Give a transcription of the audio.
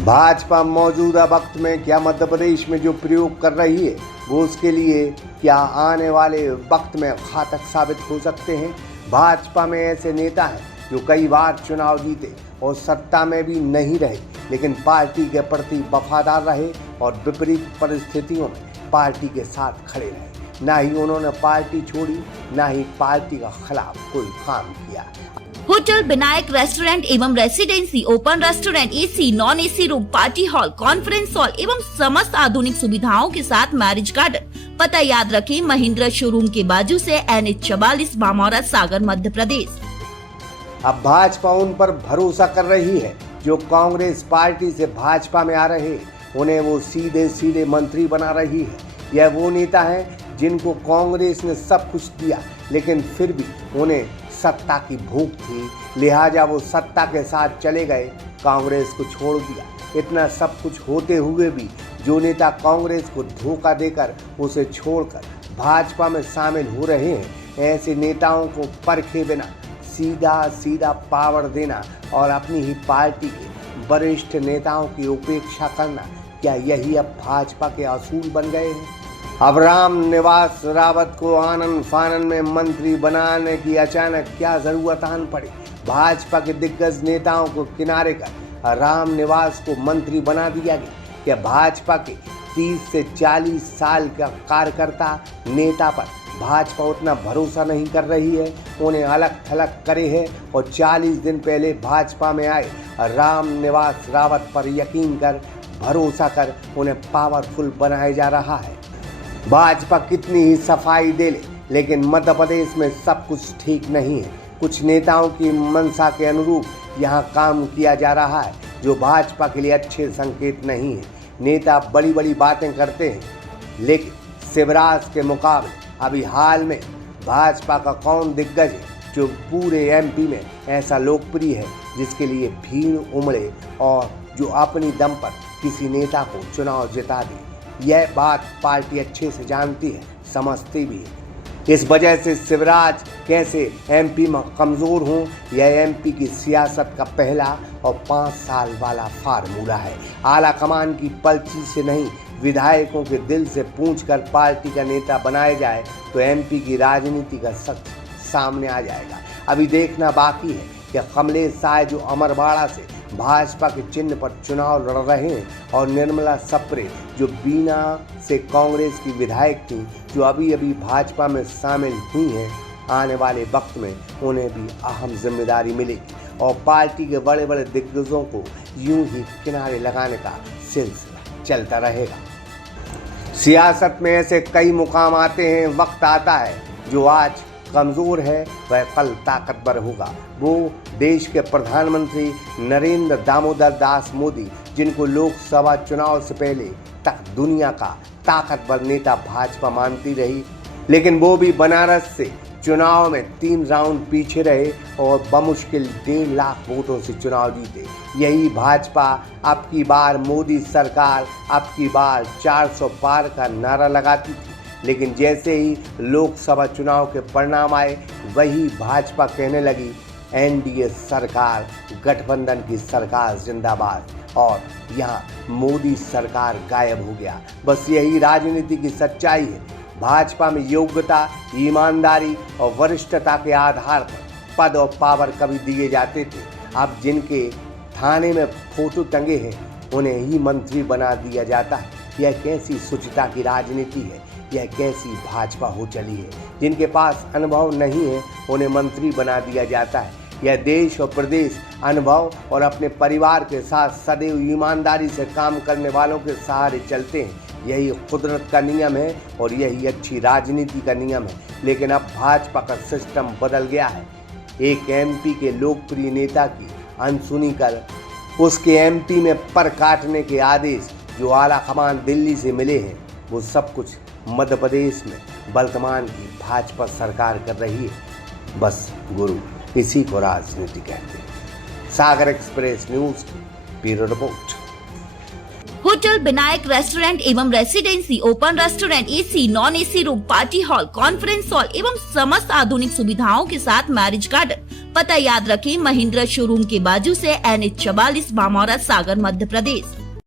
भाजपा मौजूदा वक्त में क्या मध्य प्रदेश में जो प्रयोग कर रही है वो उसके लिए क्या आने वाले वक्त में घातक साबित हो सकते हैं। भाजपा में ऐसे नेता हैं जो कई बार चुनाव जीते और सत्ता में भी नहीं रहे, लेकिन पार्टी के प्रति वफादार रहे और विपरीत परिस्थितियों में पार्टी के साथ खड़े रहे। ना ही उन्होंने पार्टी छोड़ी, ना ही पार्टी के खिलाफ कोई काम किया। होटल विनायक रेस्टोरेंट एवं residency, open restaurant, AC, non AC room, party hall, conference hall एवं समस्त आधुनिक सुविधाओं के साथ मैरिज गार्डन। पता याद रखें, महिंद्रा शोरूम के बाजू से NH44, बामौरा, सागर, मध्य प्रदेश। अब भाजपा उन पर भरोसा कर रही है जो कांग्रेस पार्टी से भाजपा में आ रहे, उन्हें वो सीधे सीधे मंत्री बना रही है। यह वो नेता हैं जिनको कांग्रेस ने सब कुछ दिया, लेकिन फिर भी उन्हें सत्ता की भूख थी, लिहाजा वो सत्ता के साथ चले गए, कांग्रेस को छोड़ दिया। इतना सब कुछ होते हुए भी जो नेता कांग्रेस को धोखा देकर उसे छोड़कर भाजपा में शामिल हो रहे हैं, ऐसे नेताओं को परखे बिना सीधा सीधा पावर देना और अपनी ही पार्टी के वरिष्ठ नेताओं की उपेक्षा करना, क्या यही अब भाजपा के असूल बन गए हैं? अब राम निवास रावत को आनन फानन में मंत्री बनाने की अचानक क्या जरूरत आन पड़ी? भाजपा के दिग्गज नेताओं को किनारे कर राम निवास को मंत्री बना दिया गया। क्या भाजपा के 30 से 40 साल का कार्यकर्ता नेता पर भाजपा उतना भरोसा नहीं कर रही है? उन्हें अलग थलग करे है और 40 दिन पहले भाजपा में आए राम निवास रावत पर यकीन कर, भरोसा कर उन्हें पावरफुल बनाया जा रहा है। भाजपा कितनी ही सफाई दे ले, लेकिन मध्य प्रदेश में सब कुछ ठीक नहीं है। कुछ नेताओं की मंशा के अनुरूप यहाँ काम किया जा रहा है, जो भाजपा के लिए अच्छे संकेत नहीं है। नेता बड़ी बड़ी बातें करते हैं, लेकिन शिवराज के मुकाबले अभी हाल में भाजपा का कौन दिग्गज है जो पूरे MP में ऐसा लोकप्रिय है, जिसके लिए भीड़ उमड़े और जो अपनी दम पर किसी नेता को चुनाव जिता दे? यह बात पार्टी अच्छे से जानती है, समझती भी है। इस वजह से शिवराज कैसे MP में कमज़ोर हों, यह MP की सियासत का पहला और 5 साल वाला फार्मूला है। आला कमान की पर्ची से नहीं, विधायकों के दिल से पूछकर पार्टी का नेता बनाया जाए तो MP की राजनीति का सच सामने आ जाएगा। अभी देखना बाकी है कि कमलेश साय जो अमरवाड़ा से भाजपा के चिन्ह पर चुनाव लड़ रहे हैं और निर्मला सप्रे जो बीना से कांग्रेस की विधायक थी, जो अभी अभी भाजपा में शामिल हुई हैं, आने वाले वक्त में उन्हें भी अहम जिम्मेदारी मिलेगी और पार्टी के बड़े बड़े दिग्गजों को यूं ही किनारे लगाने का सिलसिला चलता रहेगा। सियासत में ऐसे कई मुकाम आते हैं, वक्त आता है जो आज कमज़ोर है वह कल ताकतवर होगा। वो देश के प्रधानमंत्री नरेंद्र दामोदर दास मोदी, जिनको लोकसभा चुनाव से पहले तक दुनिया का ताकतवर नेता भाजपा मानती रही, लेकिन वो भी बनारस से चुनाव में 3 राउंड पीछे रहे और बमुश्किल 1.5 लाख वोटों से चुनाव जीते। यही भाजपा अब की बार मोदी सरकार अब की बार 400 पार का नारा लगाती थी, लेकिन जैसे ही लोकसभा चुनाव के परिणाम आए, वही भाजपा कहने लगी NDA सरकार, गठबंधन की सरकार जिंदाबाद, और यहाँ मोदी सरकार गायब हो गया। बस यही राजनीति की सच्चाई है। भाजपा में योग्यता, ईमानदारी और वरिष्ठता के आधार पर पद और पावर कभी दिए जाते थे, अब जिनके थाने में फोटो टंगे हैं उन्हें ही मंत्री बना दिया जाता है। यह कैसी शुचिता की राजनीति है? यह कैसी भाजपा हो चली है? जिनके पास अनुभव नहीं है उन्हें मंत्री बना दिया जाता है। यह देश और प्रदेश अनुभव और अपने परिवार के साथ सदैव ईमानदारी से काम करने वालों के सहारे चलते हैं। यही कुदरत का नियम है और यही अच्छी राजनीति का नियम है। लेकिन अब भाजपा का सिस्टम बदल गया है। एक MP के लोकप्रिय नेता की अनसुनी कर उसके MP में पर काटने के आदेश जो आला कमान दिल्ली से मिले हैं, वो सब कुछ मध्य प्रदेश में वर्तमान की भाजपा सरकार कर रही है। बस गुरु इसी को राजनीति कहते हैं। सागर एक्सप्रेस न्यूज की bureau report. Hotel Vinayak restaurant एवं residency, open restaurant, AC, non AC room, party hall, conference hall एवं समस्त आधुनिक सुविधाओं के साथ मैरिज गार्डन। पता याद रखें, महिंद्रा शोरूम के बाजू से NH 44 बामौरा सागर मध्य प्रदेश।